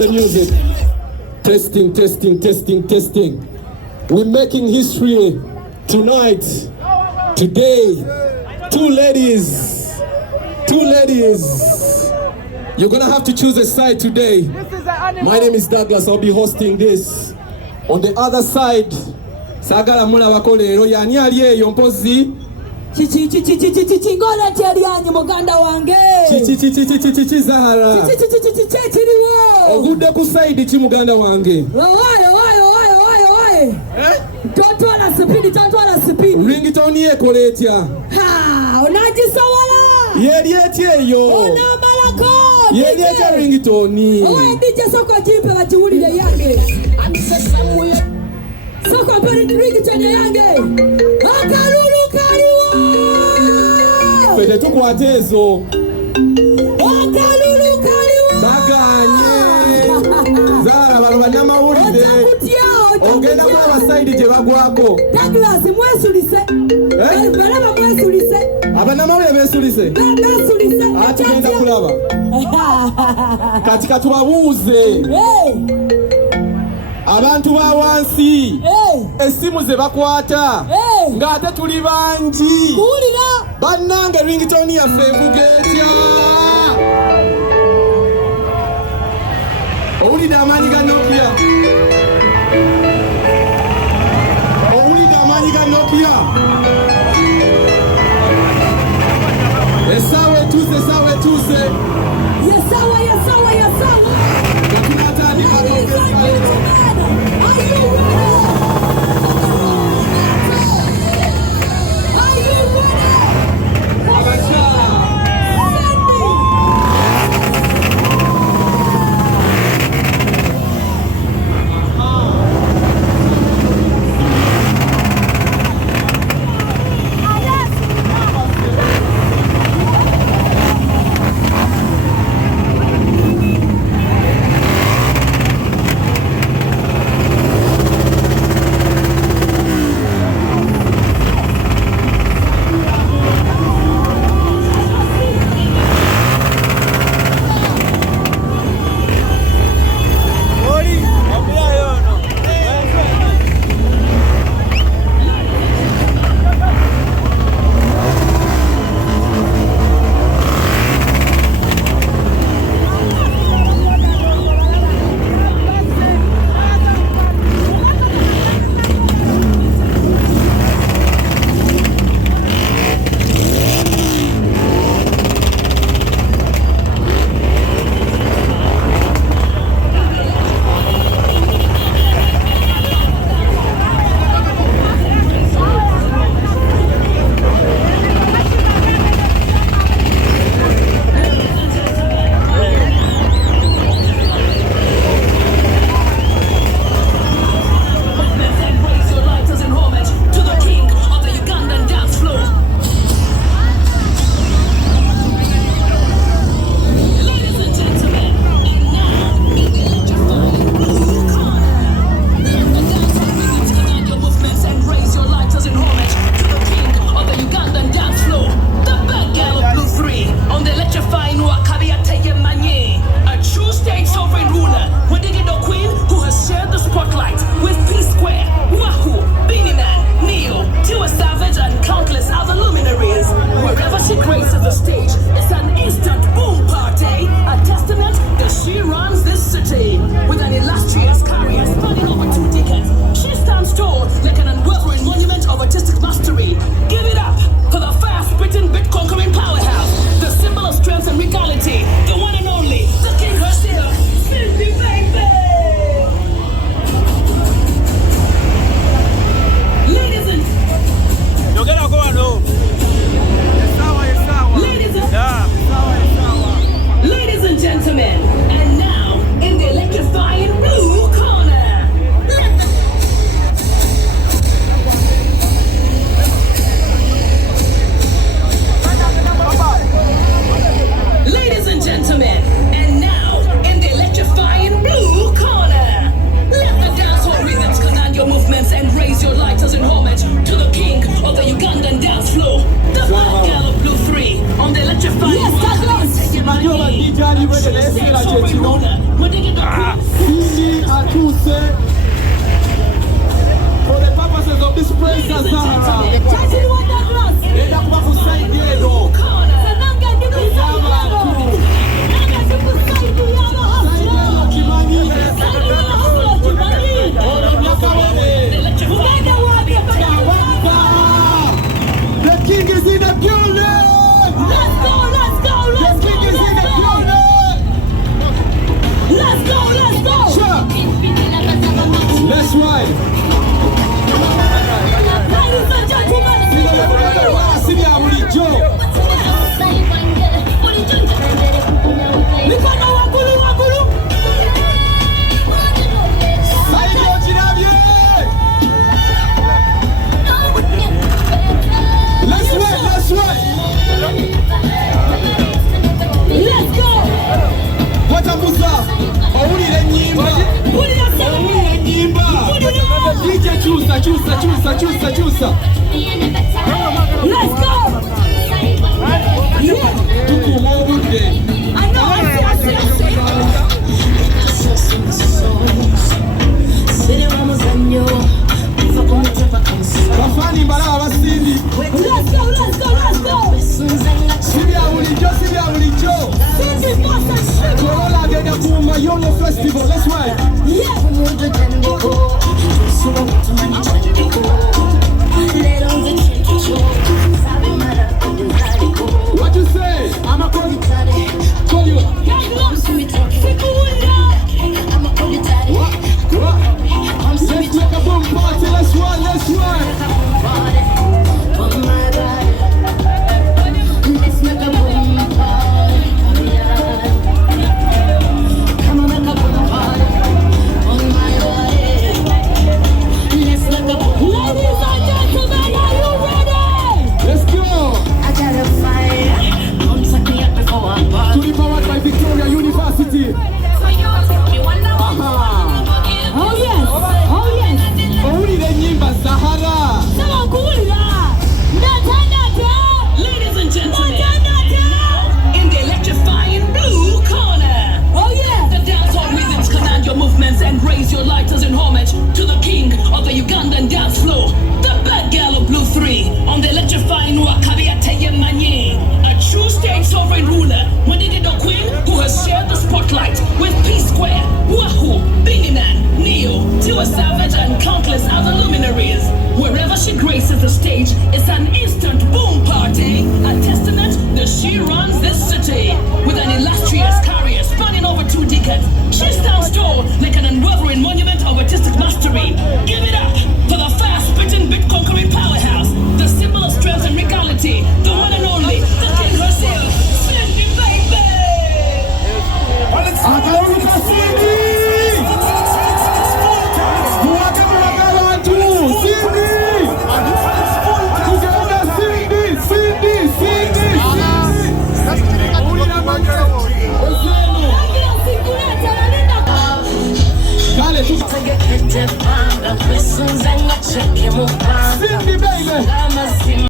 The music. Testing, testing, testing, testing. We're making history tonight. Today. Two ladies. You're gonna have to choose a side today. My name is Douglas. I'll be hosting this. On the other side, Sagala mula wakolero yani aliyeyo mpozi. Ngole teri yanyu muganda wange. Zahara. Ogude ku side ki muganda wange. Wayo. Tontwala speed. Ringtone yekola etya? Ha, onajisawala. Yeri etyeyo. Onamalako. Yeri etya ringtone. Owe DJ soko jimpe bachiwulire yange. Soko pere ringtone yange. Akalulu kaliwa. Fede tukwate ezo. Akalulu kaliwa. Baganye. Zara balo bannamawulire. Ogenda kwa abasaidi gye bagwako. Douglas mwesulise. Balaba mwesulise. Abannamawulire beesulise. Beesulise. Ati genda kulaba. Kati katubabuuze. Abantu ba wansi. Essimu ze bakwata. Ng'ate tuli bangi. Kuwulira. Bannange ringtone yaffe evuga etya? Owulidde amaanyi ga Nokia? Esawa etuuse. Yesawa. Tunatandika Cindy Atuse. For the purposes of this praise, Zahara. Enda kuba kusaidia eno. The king is in the building! Let's go! The king is in the building! Let's go! Sure! Let's ride! Ladies and gentlemen, Sibya bulijjo! mikono wagulu! Saidi okirabye! Let's ride! Let's go! Watamuza! Owulire ennyimba! Owulire ennyimba! DJ kyusa! Let's go! Yeah! Tukuuma obudde! I know, I see. Bafaani mbalaba abasindi! Let's go! Sibya bulijjo! Cindy Boss and Sugar. Corolla agenda kuuma Yolo Festival! Let's ride! Yeah! What you say? I'm a call you. What? Let's make a boom party. Let's run. Ladies and gentlemen, are you ready? Let's go. I got a fire. Come suck me up before I burn. To be powered by Victoria University. Oh yes! Owulire ennyimba Zahara. Ladies and gentlemen, in the electrifying blue corner, Oh yeah! the dancehall rhythms command your movements and raise your lighters in homage to the king of the Ugandan dance floor, the bad girl of Blue 3, on the electrifying Wakabiateye Manye, a true state sovereign ruler, Mwendige the queen who has shared the spotlight with P-Square, Wahoo, Bingiman, Neo, Tiwa Savage and countless other luminaries. Wherever she graces the stage, it's an instant boom party, a testament that she runs this city. With an illustrious career spanning over 2 decades, she stands tall like an unwavering monument of artistic mastery. Give it up